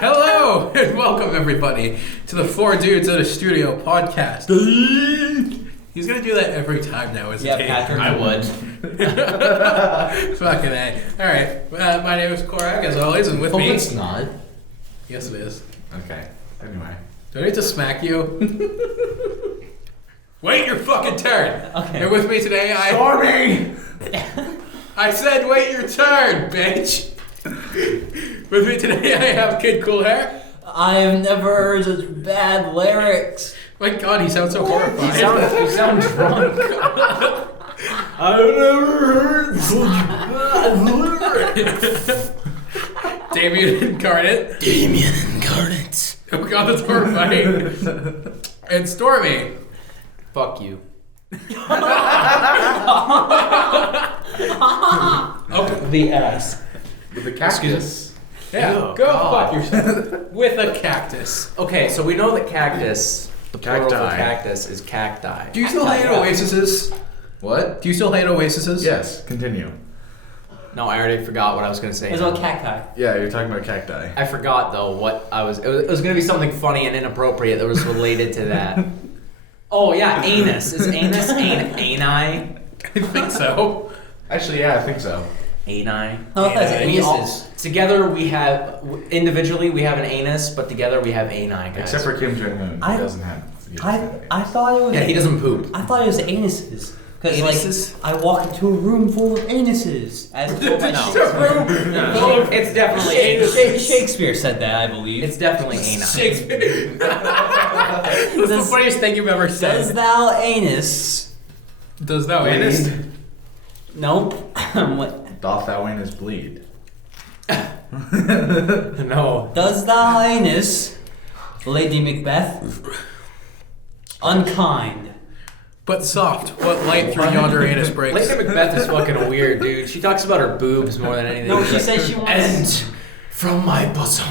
Hello and welcome everybody to the Four Dudes at a Studio podcast. He's gonna do that every time now, isn't he? Patrick. I would. Fucking A. Alright, my name is Korak as always, and with Hope me... it's not. Yes it is. Okay, anyway. Do I need to smack you? Wait your fucking turn! Okay. And with me today, Stormy! I said wait your turn, bitch! With me today I have Kid Cool Hair. I have never heard such bad lyrics. My god, he sounds so horrified. You sound drunk. I've never heard such bad lyrics. Damien Incarnate. Damien Incarnate. Oh god, that's horrifying. And Stormy. Fuck you. Up The ass. With the cactus. Yeah, Oh, go God. fuck yourself. With a cactus. Okay, so we know that cactus, the plural for Cacti. cactus is cacti. Do you still hate oases? What? Do you still hate oases? Yes, continue. No, I already forgot what I was gonna say. It's all cacti. Yeah, you're talking about cacti. I forgot though what I was. It was gonna be something funny and inappropriate that was related to that. Oh yeah, anus. Is anus ani? I think so. Actually, yeah, I think so. Ani. Oh, that's Yeah, We all, anuses. together we have individually we have an anus, but together we have ani, guys. Except for Kim Jong Un, I- he doesn't have. I thought it was. yeah, he doesn't poop. I thought it was anuses. Because Anuses? like I walk into a room full of anuses. As told by No, it's definitely anus. Shakespeare said that, I believe. It's definitely ani. Shakespeare. That's the funniest thing you've ever Does said. thou anus? Does thou anus? Nope. What? Doth thou anus bleed? No. Does thou anus, Lady Macbeth, unkind? But soft. What light through yonder anus breaks? Lady Macbeth is fucking weird, dude. She talks about her boobs more than anything. No, She's she like, says she wants. And from my bosom.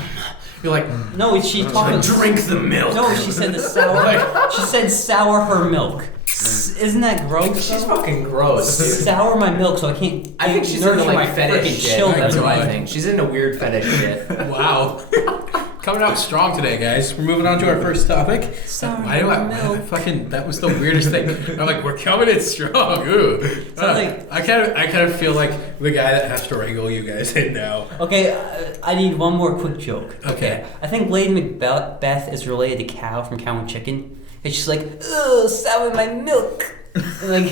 You're like, No, she talking. drink the milk. No, she said the sour. She said sour her milk. Isn't that gross? She's fucking gross, dude. Sour my milk so I can't. I think she's into nurture like my fetish frickin' shit. children. That's what I think. She's into weird fetish shit. Wow. Coming out strong today, guys. We're moving on to our first topic. Sour Why do I milk. fucking? That was the weirdest thing. I'm like, we're coming in strong. Ooh. like- I kind of feel like the guy that has to wrangle you guys in now. Okay, I need one more quick joke. Okay. I think Lady Macbeth is related to Cow from Cow and Chicken. And she's like, ugh, sour my milk. And like,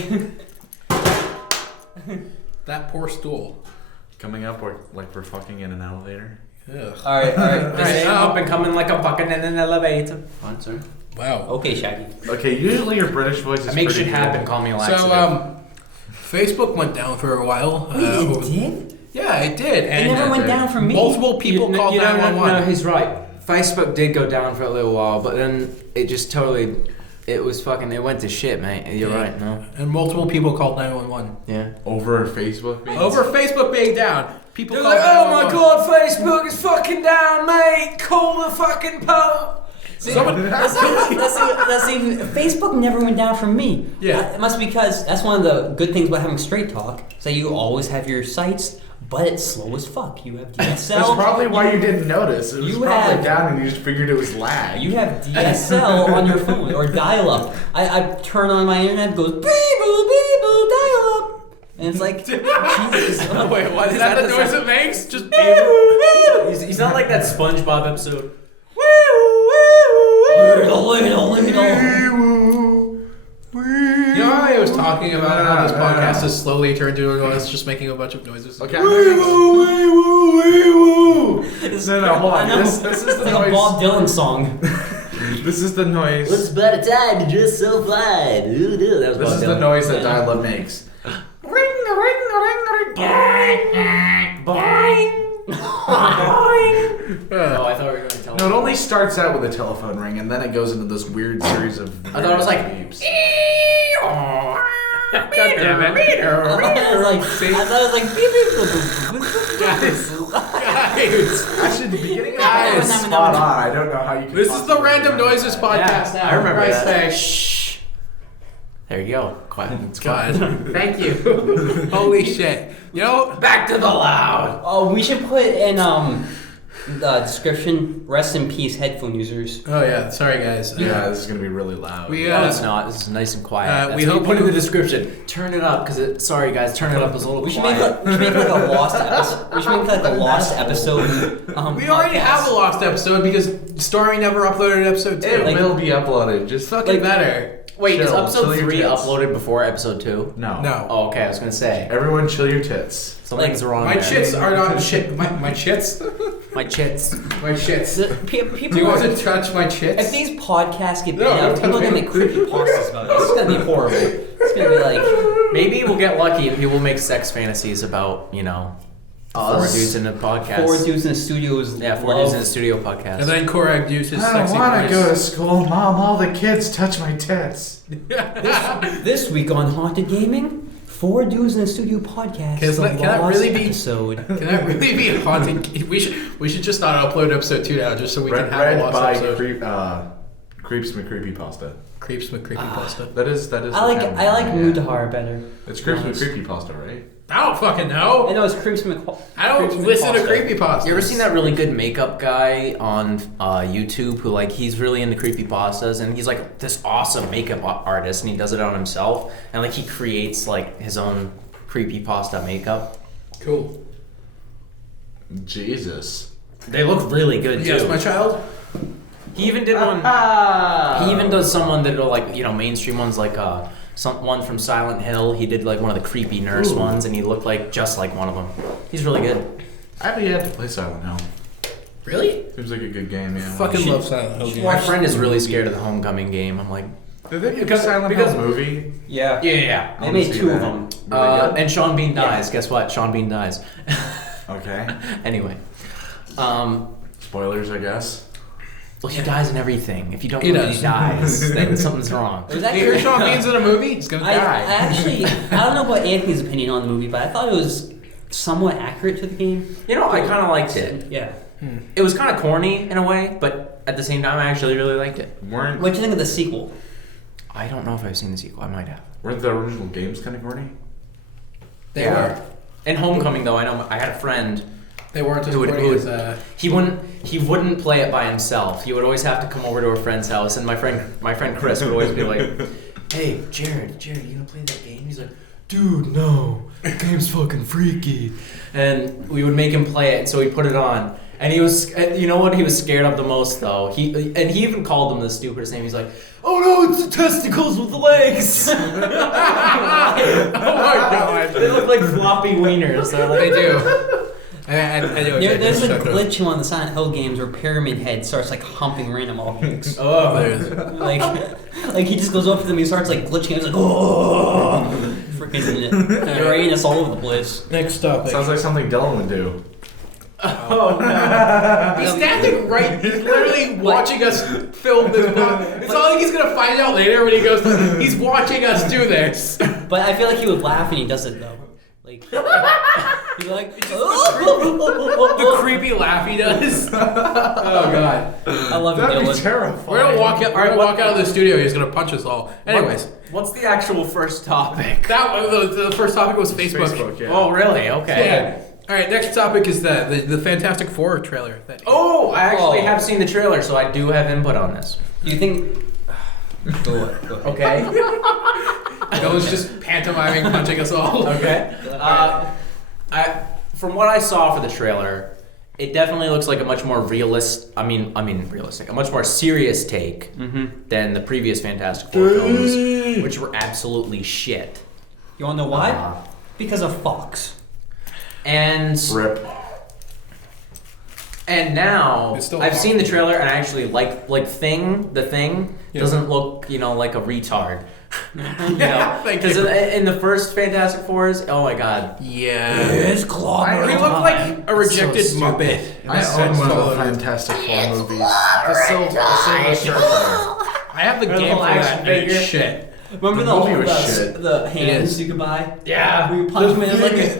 That poor stool. Coming up, like we're fucking in an elevator. Ugh. all right. This up and coming like a fucking in an elevator. Fine, sorry. Wow. Okay, Shaggy. Okay, usually your British voice is I make pretty shit happen. good. Call me a So, laxative. Facebook went down for a while. Wait, it did? Yeah, it did. It And never went down for me. multiple people called No, 911. he's right. Facebook did go down for a little while, but then it just totally, it was fucking, it went to shit, mate. You're Yeah. right, no? And multiple people called 911. Yeah. Over Facebook? means? Over Facebook being down. People They're called like, oh my 911. god, Facebook is fucking down, mate. Call the fucking Pope. That's even, Facebook never went down for me. Yeah. It must be because that's one of the good things about having Straight Talk. Is that you always have your sites, but it's slow as fuck. You have DSL. That's probably why you didn't notice. It was You probably have- down and you just figured it was lag. You have DSL on your phone or dial-up. I turn on my internet, it goes beep boop dial-up, and it's like Jesus. Wait, what? Is that the noise it makes? Just You sound like that SpongeBob episode. You know how I was talking about how this podcast has slowly turned into us just making a bunch of noises? Okay, I'm No, hold on. I know. This is the It's like a noise. Bob Dylan song. This is the noise. about a time to just so fly. That was This Bob is the Dylan. noise that dial-up makes. Oh, I thought we were going to tell No, it only starts out with a telephone ring, and then it goes into this weird series of. I thought it was like. beeps. God damn it. I thought it was like beep beep boop boop. Guys, Actually, the beginning of Guys. that is spot on. I don't know how you can. this is the possibly Random remember Noises that. podcast Yeah, now. I remember Christ's that. sake. There you go. Quiet. It's God. quiet. Thank you. Holy shit. You know, Back to the loud. Oh, we should put in the description. Rest in peace, headphone users. oh yeah, sorry guys. Yeah, this is gonna be really loud. We, No, it's not. This is nice and quiet. That's we what you hope put in you- the description. Turn it up, because sorry guys, turn it up. It's a little We should quiet. make like a lost episode. We should make like a lost episode. we already podcast. have a lost episode because Stormy never uploaded episode 2. It Like- will be uploaded. Just fucking like- better. Wait, is Chill, episode chill your 3 tits. uploaded before episode 2? no. No. Oh, okay. I was gonna say Everyone, chill your tits. something's wrong. My there. chits are not shit. My chits? My chits. My chits. People. Do you want to touch my chits? If these podcasts get No, banned out, don't people are gonna touch make creepy pastas about it. It's gonna be horrible. It's gonna be like Maybe we'll get lucky and people make sex fantasies about four Us? dudes in a podcast. 4 dudes in the studios. Yeah, 4 dudes in a studio podcast. And then Korag used his I don't sexy want to voice. go to school, Mom. All the kids touch my tits. This week on Haunted Gaming, 4 dudes in the studio podcast. Can the that lost really be- episode? Can that really be a haunted? We should just not upload episode 2 now, just so we can Read, have a read lost by episode. Creeps McCreepypasta. Creeps with creepy pasta. That is. I the like channel. Mudahar better. It's Creeps Nice. McCreepypasta, right? I don't fucking I know. know it's Creeps Mc. I don't Creeps listen to McPasta. creepy pasta. You ever seen that really good makeup guy on YouTube who he's really into creepypastas and he's like this awesome makeup artist and he does it on himself and he creates his own creepypasta makeup. Cool. Jesus. They look really good too. Yes, my child. He even did one. He even does someone that are mainstream ones one from Silent Hill. He did one of the creepy nurse Ooh. ones and he looked just like one of them. He's really good. I haven't yet to play Silent Hill. Really? Seems like a good game, yeah. Fucking Should- love Silent Hill games. My friend is really scared of the Homecoming game. I'm like, Did they make a Because- Silent because- Hill movie? Yeah. yeah. They I made wanna see 2 of that. them. Really good? And Sean Bean dies. Guess what? Sean Bean dies. Okay. Anyway, Spoilers, I guess. well, he dies in everything. If you don't He know that does. he dies, then something's wrong. Was You hear Sean Bean's in a movie? He's gonna I die. actually, I don't know about Anthony's opinion on the movie, but I thought it was somewhat accurate to the game. I kind of liked it. Yeah. It was kind of corny in a way, but at the same time, I actually really liked it. Weren't What do you think of the sequel? I don't know if I've seen the sequel. I might have. weren't the original games kind of corny? They Yeah. were. In Homecoming, though, I know I had a friend. They weren't as Who would- corny who as would- He wouldn't play it by himself. He would always have to come over to a friend's house, and my friend Chris would always be like, "Hey, Jared, you gonna play that game?" He's like, "Dude, no, the game's fucking freaky." And we would make him play it, so we put it on. And he was, you know what he was scared of the most though? He even called him the stupidest name. He's like, "Oh no, it's the testicles with the legs." Oh my god. They look like floppy wieners. They're like, They do. I know There's a Shut up. glitch in one of the Silent Hill games where Pyramid Head starts humping random objects. oh, like he just goes up to them, he starts glitching, he's like, oh, freaking Uranus all over the place. Next topic. Sounds like something Dylan would do. oh no. He's standing right. He's literally watching us film this. It's not like he's gonna find out later when he goes. He's watching us do this. But I feel like he would laugh when he does it though. He's like, The creepy laugh he does. Oh god. I love it, That'd be Dylan. terrifying. We're gonna walk out. We're gonna walk out of the studio. He's gonna punch us all. Anyways, What's the actual first topic? the first topic was Facebook. Facebook, yeah. Oh, really? Okay. Yeah. All right. Next topic is the Fantastic Four trailer. Oh, I actually Oh. have seen the trailer, so I do have input on this. Do you think... Go ahead. Okay. Dylan's just pantomiming, punching us all. Okay. From what I saw for the trailer, it definitely looks like a much more realistic, a much more serious take than the previous Fantastic Four films, which were absolutely shit. You wanna know why? Because of Fox. And Rip. and now It's still I've Fox. seen the trailer and I actually like the thing Yeah. doesn't look like a retard. Thank Because you. in the first Fantastic Fours, oh my god. Yeah. It's clobber He looked like a rejected So Muppet. I own one of the Fantastic Four movies. The Silver Surfer. I have the Or the game for whole that. action And it's figure. shit. Remember The movie was the, shit. the is. hands you could buy? Yeah. Where you punch them in, it's like, it's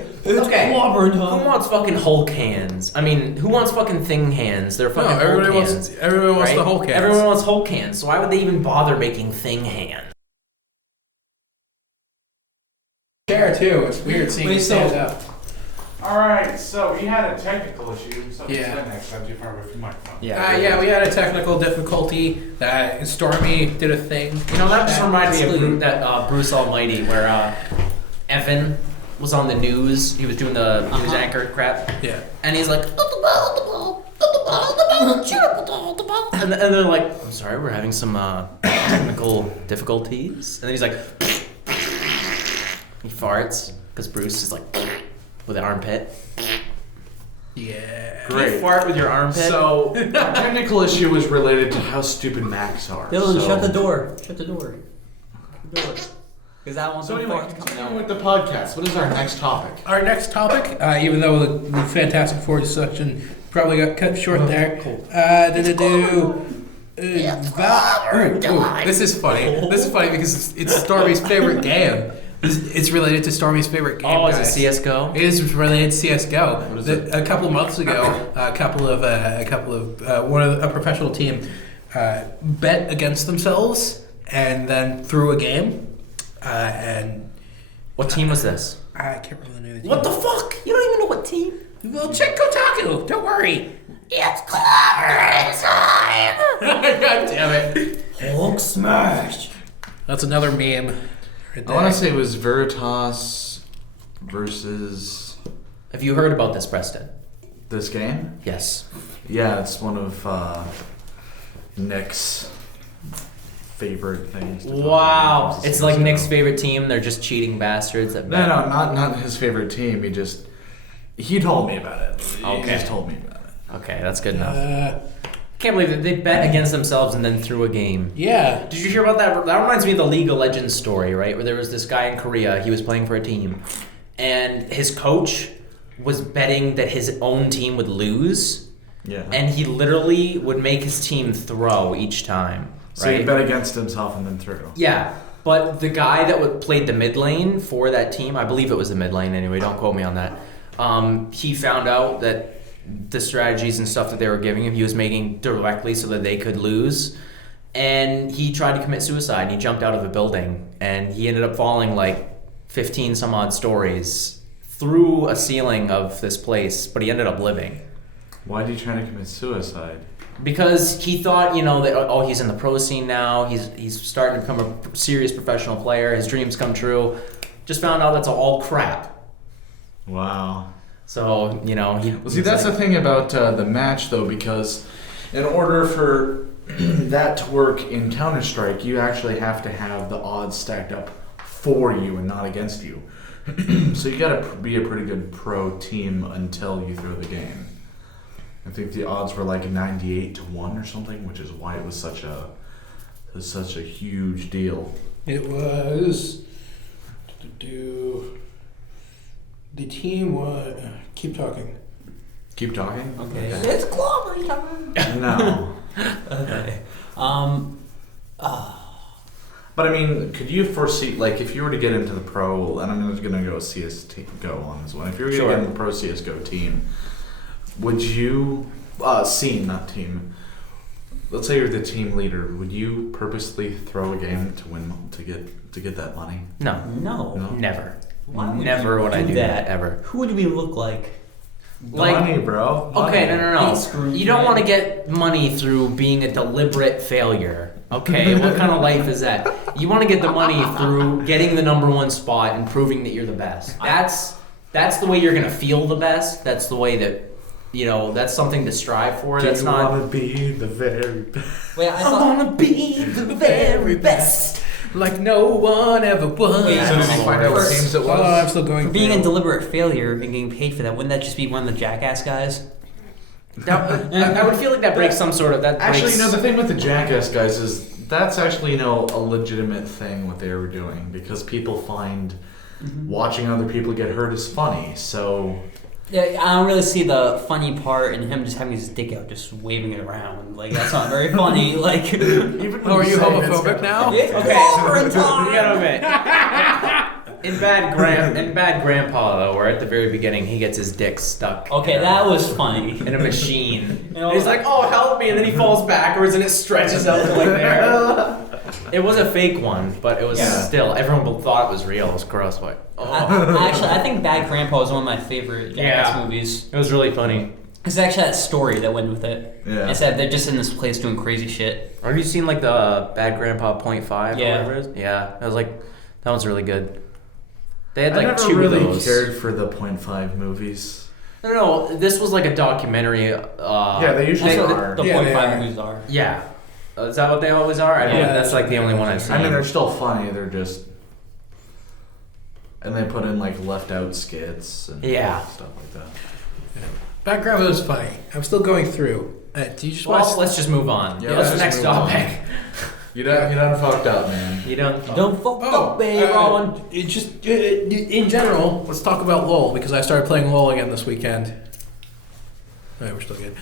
Okay. clobber Who time. wants fucking Hulk hands? I mean, who wants fucking thing hands? They're No, fucking Hulk everybody hands. wants right? the Hulk hands. Everyone wants Hulk hands. So why would they even bother making thing hands? too. It's weird seeing Wait, you stand so- up. All right, so we had a technical issue. So Yeah. next time you far away from my phone. Yeah, we had a technical difficulty. Stormy did a thing. You know, that just reminded me of Bruce Almighty, where Evan was on the news. He was doing the news anchor crap. Yeah. And he's like, and they're like, I'm sorry, we're having some technical difficulties. And then he's like, he farts, because Bruce is like, with an armpit. Yeah. Can you fart with your armpit? So, our technical issue was related to how stupid Macs are. Dylan, so. shut the door. Shut the door. Because that one's So so anyway, far coming continuing out. with the podcast, what is our next topic? Our next topic, even though the Fantastic Four section probably got cut short there. This is funny. This is funny because it's Stormy's favorite game. It's related to Stormy's favorite game. Oh, is guys. it CS:GO? It is related to CS:GO. What is it? A couple of months ago, a professional team bet against themselves and then threw a game. And What team was this? I can't remember the name of the team. What the fuck? You don't even know what team? Well, check Kotaku. Don't worry. It's clobbering time! God damn it. Hulk smash. That's another meme. Right I there. want to say it was Veritas versus Have you heard about this, Preston? this game. Yes. Yeah, it's one of Nick's favorite things. To talk Wow. about. It's like Nick's favorite team. They're just cheating bastards at No, not his favorite team. He told me about it. He Okay. just told me about it. Okay, that's good enough. Uh, Can't believe that they bet against themselves and then threw a game. yeah. Did you hear about that? That reminds me of the League of Legends story, right? Where there was this guy in Korea, he was playing for a team, and his coach was betting that his own team would lose, Yeah. and he literally would make his team throw each time, so right? he bet against himself and then threw. Yeah, but the guy that played the mid lane for that team, I believe it was the mid lane anyway, don't quote me on that, he found out that the strategies and stuff that they were giving him, he was making directly so that they could lose. And he tried to commit suicide. He jumped out of a building, and he ended up falling like 15 some odd stories through a ceiling of this place, but he ended up living. Why did he try to commit suicide? Because he thought, that he's in the pro scene now. He's starting to become a serious professional player. His dreams come true. Just found out that's all crap. Wow. So he. Well, see, that's the thing about the match, though, because in order for that to work in Counter-Strike, you actually have to have the odds stacked up for you and not against you. So you got to be a pretty good pro team until you throw the game. I think the odds were like 98-1 or something, which is why it was such a huge deal. It was. The team was. Keep talking. Keep talking. Okay. It's clobbering time. No. Okay. But I mean, could you foresee, like, if you were to get into the pro, and I'm just gonna go CS:GO on this one. If you were gonna get into the pro CS:GO team, would you, not team. Let's say you're the team leader. Would you purposely throw a game to win to get that money? No. No. Never. Why would Never you would I do that ever. Who would we look like? Like- money, bro. Okay, Money. no. Screw You don't that. want to get money through being a deliberate failure. Okay, what kind of life is that? You want to get the money through getting the number one spot and proving that you're the best. That's the way you're gonna feel the best. That's the way that that's something to strive for. That's not. Want to be the very best? Wait, I thought. wanna be the very best. Like no one ever was. Wait, So did you find out what First- teams it Oh, was? I'm still going For being a through. deliberate failure and getting paid for that, wouldn't that just be one of the Jackass guys? I would feel like that breaks some sort of that. Actually, breaks, the thing with the Jackass guys is that's actually a legitimate thing what they were doing because people find watching other people get hurt is funny. So Yeah, I don't really see the funny part in him just having his dick out, just waving it around. Like, that's not very funny. Like, even Oh, are you homophobic now? it's Okay. clobbering time! You gotta admit. In Bad Grandpa though, where at the very beginning he gets his dick stuck. Okay, that was funny. in a machine. You know, And he's like, "Oh, help me!" And then he falls backwards and it stretches out to like there. It was a fake one, but it was Yeah. still everyone thought it was real. It was gross. Like, Actually, I think Bad Grandpa is one of my favorite Jackass Yeah. movies. it was really funny. It's actually that story that went with it. Yeah. It's that they're just in this place doing crazy shit. Have you seen like the Bad Grandpa 0.5 Yeah. or whatever it is? Yeah, that was like that one's really good. They had I like never two really of those. cared for the .5 movies. No, this was like a documentary. Yeah, they usually That's are. what the Yeah, point they five are. movies are. Yeah. Is that what they always are? I don't Yeah, that's like the only one I've seen. I mean, they're still funny. They're just, and they put in like left out skits and Yeah. stuff like that. Background was funny. I'm still going through. Do you just Well, want let's just move on. Yeah, What's let's the just next move on. topic? You done fucked up, man. You don't. Don't fuck up, baby. it just in general, let's talk about LOL because I started playing LOL again this weekend. Alright, we're still good.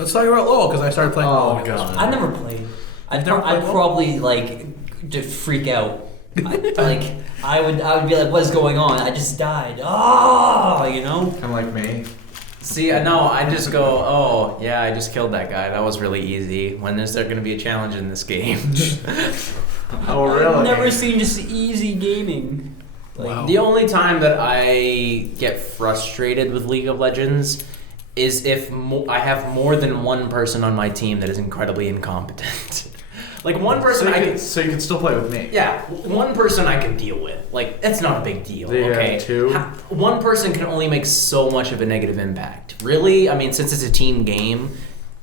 Let's talk about LOL because I started playing LOL Oh, again this God. weekend. I never played. never played I'd LOL? probably like just freak out. I would be like, what is going on? I just died. Oh, you know. Kind of like me. See, no, I just go, oh, yeah, I just killed that guy. That was really easy. When is there going to be a challenge in this game? Oh, really? I've never seen just easy gaming. Like, Wow. The only time that I get frustrated with League of Legends is if I have more than one person on my team that is incredibly incompetent. Like one person so you can still play with me. Yeah, one person I can deal with. Like, it's not a big deal, Yeah, okay? two? One person can only make so much of a negative impact. Really? I mean, since it's a team game,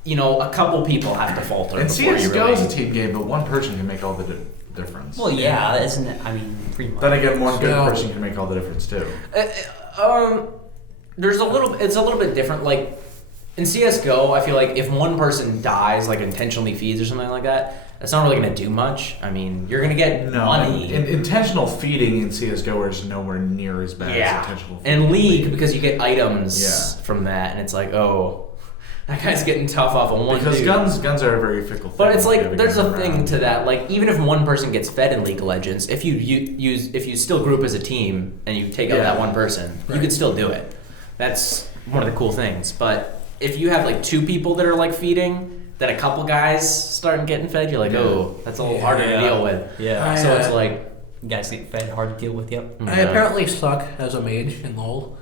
you know, a couple people have to falter And before you CSGO really... is a team game, but one person can make all the difference. well, yeah, isn't it? I mean, pretty much. Then again, one good So- person can make all the difference too. There's a little... It's a little bit different. Like, in CSGO, I feel like if one person dies, like intentionally feeds or something like that, that's not really going to do much. I mean, you're going to get money. Intentional feeding in CSGO is nowhere near as bad as Yeah, intentional feeding. and League, because you get items Yeah. from that, and it's like, oh, that guy's getting tough off of one Because dude. guns are a very fickle thing. But it's You like gotta there's get a them thing around. to that. Like even if one person gets fed in League of Legends, if you still group as a team and you take out Yeah. that one person, you Right. could still do it. That's one of the cool things. But if you have like two people that are like feeding, then a couple guys start getting fed, you're like, Yeah. oh, that's a little harder to Yeah. deal with. Yeah. I- So it's like, You guys get fed, hard to deal with. Yep. I apparently suck as a mage in LOL.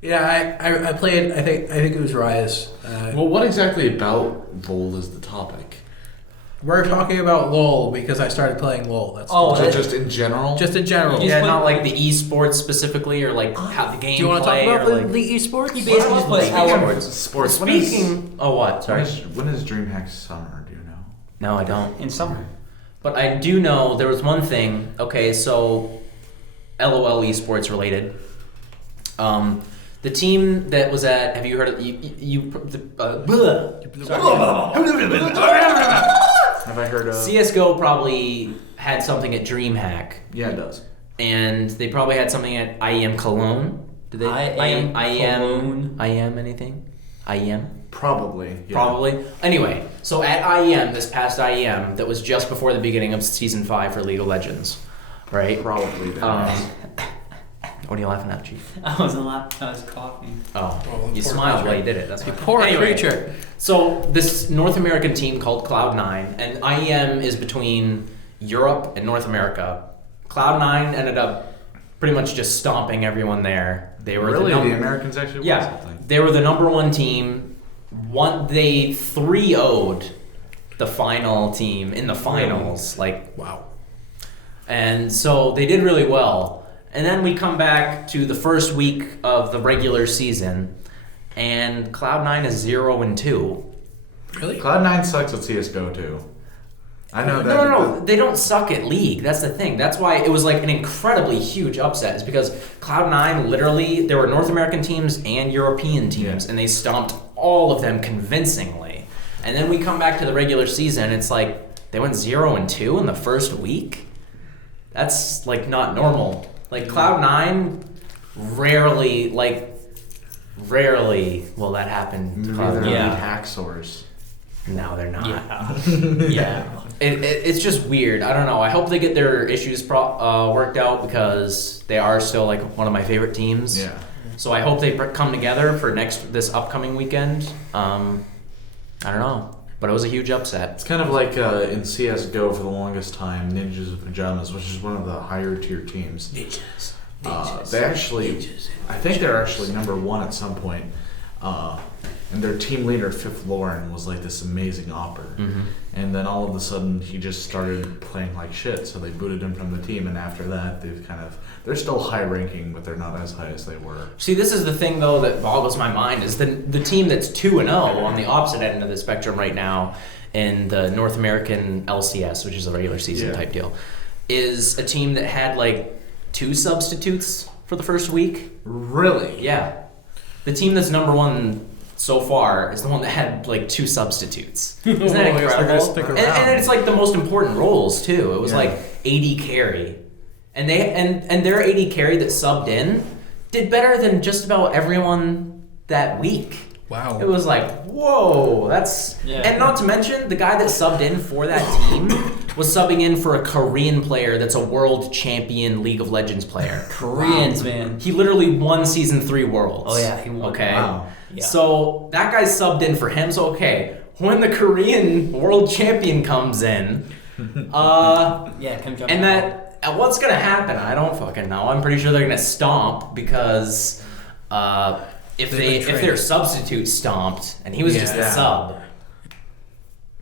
Yeah, I played. I think it was Rise. Well, what exactly about LoL is the topic? We're talking about LOL because I started playing LOL. That's Oh, So that- just in general? just in general. You yeah, just not put- like the esports specifically or like how the game Do you want to talk about or like the esports? You basically just put Speaking out. of sports. Speaking, oh what? Sorry. When is DreamHack Summer? Do you know? No, I don't. In summer. But I do know there was one thing. Okay, so LOL esports related. The team that was at, have you heard of Have I heard of? CS:GO probably had something at DreamHack, Yeah, it does. and they probably had something at IEM Cologne. Did they? IEM Cologne. IEM anything? IEM. Probably. Yeah. Probably. Anyway, so at IEM, this past IEM, that was just before the beginning of Season 5 for League of Legends, right? Probably. That Um, is. what are you laughing at, Chief? I wasn't laughing. I was coughing. Oh, Oh, you poor smiled creature. while you did it. That's You fine. poor Anyway, creature. So this North American team called Cloud9, and IEM is between Europe and North America. Cloud9 ended up pretty much just stomping everyone there. They were Really? the, The Americans actually won yeah, something. they were the number one team. They 3-0'd the final team in the finals. Like, Wow. and so they did really well. And then we come back to the first week of the regular season, and Cloud9 is 0-2. Really? Cloud9 sucks at CSGO too. I know that. No. They don't suck at League. That's the thing. That's why it was like an incredibly huge upset. Is because Cloud9 literally, there were North American teams and European teams, Yeah. and they stomped all of them convincingly. And then we come back to the regular season. It's like they went 0-2 in the first week. That's like not normal. Like Cloud9, rarely will that happen to Maybe Cloud9. they're Yeah. elite hacksaws. No, they're not. Yeah. Yeah, it's just weird. I don't know. I hope they get their issues worked out because they are still like one of my favorite teams. Yeah. So I hope they come together for this upcoming weekend. I don't know. but it was a huge upset. It's kind of like in CS:GO for the longest time, Ninjas of Pajamas, which is one of the higher tier teams. They actually, I think they're actually number one at some point. And their team leader, Fifth Lauren, was like this amazing opper. Mm-hmm. And then all of a sudden, he just started playing like shit. So they booted him from the team. And after that, they're still high ranking, but they're not as high as they were. See, this is the thing though that boggles my mind is the team that's 2-0 on the opposite end of the spectrum right now in the North American LCS, which is a regular season type deal, is a team that had like 2 substitutes for the first week. Really? Yeah. The team that's number 1 so far is the one that had like 2 substitutes. Isn't that I guess they're gonna incredible? stick And, around. and it's like the most important roles too. It was like AD carry, and their AD carry that subbed in did better than just about everyone that week. Wow. It was like, whoa, that's... Yeah. And not to mention, the guy that subbed in for that team was subbing in for a Korean player that's a world champion League of Legends player. Koreans, man. He literally won Season 3 Worlds. Oh, yeah, he won. Okay. Wow. Yeah. So that guy subbed in for him. So, okay, when the Korean world champion comes in, Yeah, come jump and out. what's going to happen? I don't fucking know. I'm pretty sure they're going to stomp because... if their substitute stomped and he was just a Yeah. sub,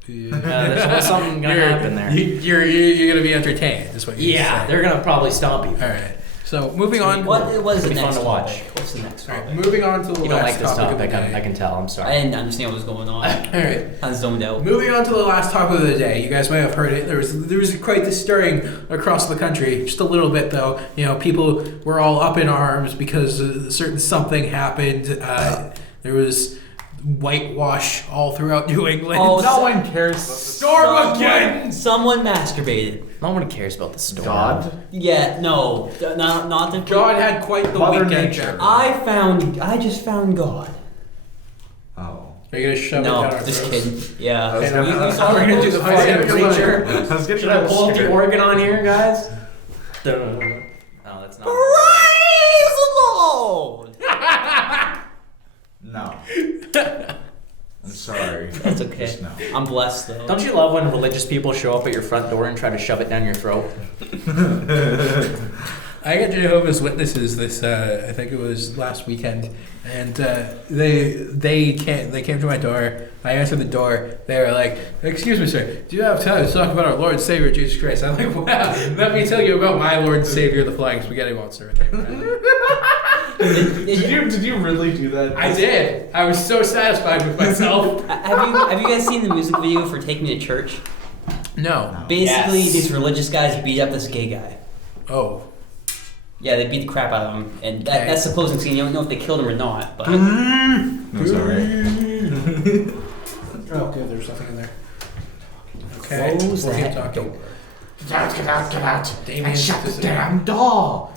there's something gonna happen there. You're gonna be entertained, is what you're Yeah, saying. they're gonna probably stomp you. All right. So moving on. What is the It'll be next fun to watch. topic? What's the next All right, topic? moving on to the You don't last like this topic of topic, the I day. can tell. I'm I sorry. didn't understand what was going on. All right. I zoned out. Moving on to the last topic of the day, you guys may have heard it. There was quite the stirring across the country. Just a little bit, though. You know, people were all up in arms because certain something happened. There was whitewash all throughout New England. Oh, No one cares. Stormageddon! Someone masturbated. No one cares about the storm. God? Yeah, no, not the. God had quite the Mother weekend. Nature. I just found God. Oh. Are you gonna shove No, it down our just throats? kidding. Yeah. I was Okay, gonna- we saw we're gonna do the I was fucking getting preacher. I was getting Should I pull up the scared. organ on here, guys? No, that's not. Praise the Lord. No. I'm sorry. That's okay. Just no. I'm blessed though. Don't you love when religious people show up at your front door and try to shove it down your throat? I got Jehovah's Witnesses this I think it was last weekend, and they came to my door. I answered the door. They were like, "Excuse me, sir, do you have time to talk about our Lord and Savior Jesus Christ?" I'm like, "Wow, let me tell you about my Lord and Savior, the Flying Spaghetti Monster." Did you really do that? I did. I was so satisfied with myself. Have you guys seen the music video for "Take Me to Church"? No. Basically, Yes. these religious guys beat up this gay guy. Oh. Yeah, they beat the crap out of him, and that's the closing scene. You don't know if they killed him or not, but That's alright. Oh, good. There's nothing in there. Okay. Close we'll keep that talking. door. Get out. Damien, And shut this the is- damn door.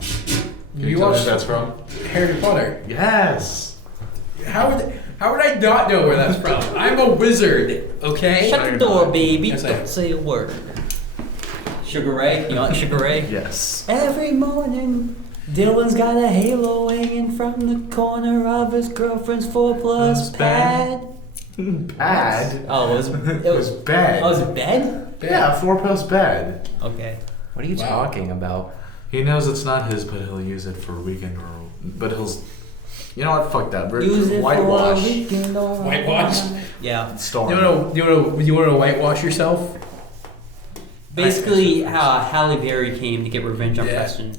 You watched that's from? Harry Potter. Yes. How would I not know where that's from? I'm a wizard, okay? Shut the door, baby. Yes, I am. Don't say a word. Sugar Ray, you like Sugar Ray? Yes. Every morning, Dylan's got a halo hanging from the corner of his girlfriend's 4+ pad. Bad. Oh, it was It was bad. Oh, was it bed? Yeah, 4-post bed. Okay. What are you Wow. talking about? He knows it's not his, but he'll use it for a weekend or. But he'll. You know what? Fuck that. Use it Whitewash. for a weekend or Whitewash? Yeah. Storm. You wanna whitewash yourself? Basically, how Halle Berry came to get revenge on Yeah. Preston,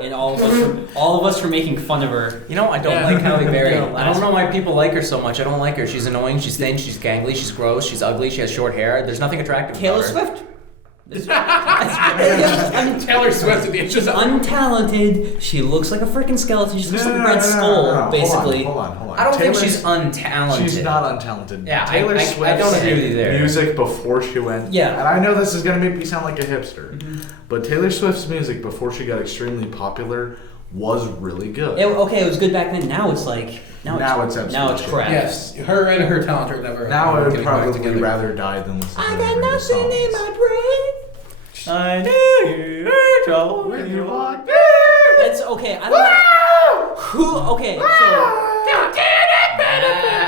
and all of us for making fun of her. You know, I don't Yeah. like Halle Berry. Yeah, I don't know why people like her so much. I don't like her. She's annoying, she's thin, she's gangly, she's gross, she's ugly, she has short hair. There's nothing attractive Taylor about her. Swift. I mean, Taylor Swift at the she's untalented. She looks like a freaking skeleton. She looks like a red skull, basically. Hold on. I don't think Taylor's- she's untalented. She's not untalented. Yeah, Taylor I Swift don't agree with you there. music before she went. Yeah. And I know this is gonna make me sound like a hipster, Mm-hmm. but Taylor Swift's music before she got extremely popular was really good. Okay, it was good back then. Now it's like Now it's absolute now it's shit. crap. Yes, her and her talent are never. Now I would getting back probably together. rather die than listen to I her got radio nothing in songs. my brain. I knew you were trouble When you walked That's okay. I don't. Who? Okay, so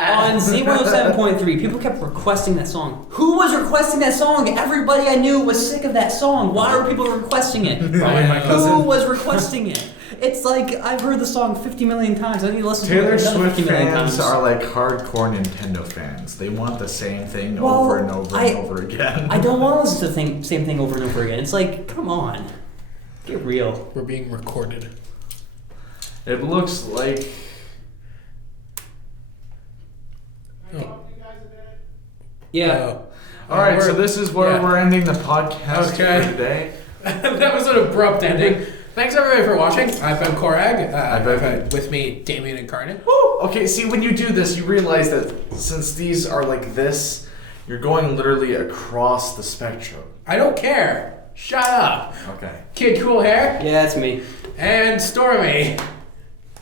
On Z107.3, people kept requesting that song. Who was requesting that song? Everybody I knew was sick of that song. Why were people requesting it? Probably my Who cousin. was requesting it? It's like I've heard the song 50 million times. I need to listen Taylor to it another Swift 50 million fans times. are like hardcore Nintendo fans. They want the same thing Well, over and over and over again. I don't want to listen to the same thing over and over again. It's like, come on. Get real. We're being recorded. It looks like Yeah. Oh. all right. So We're- this is where yeah. we're ending the podcast Okay. for today. That was an abrupt ending. Thanks everybody for watching. I've been Korag. I've been- I've had with me Damien and Carnage. Woo! Okay, see, when you do this, you realize that since these are like this, you're going literally across the spectrum. I don't care. Shut up. Okay. Kid Cool Hair Yeah, that's me. and Stormy.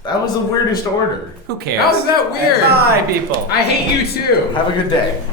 That was the weirdest order. Who cares? How is that weird? Hi, people. I hate you too. Have a good day.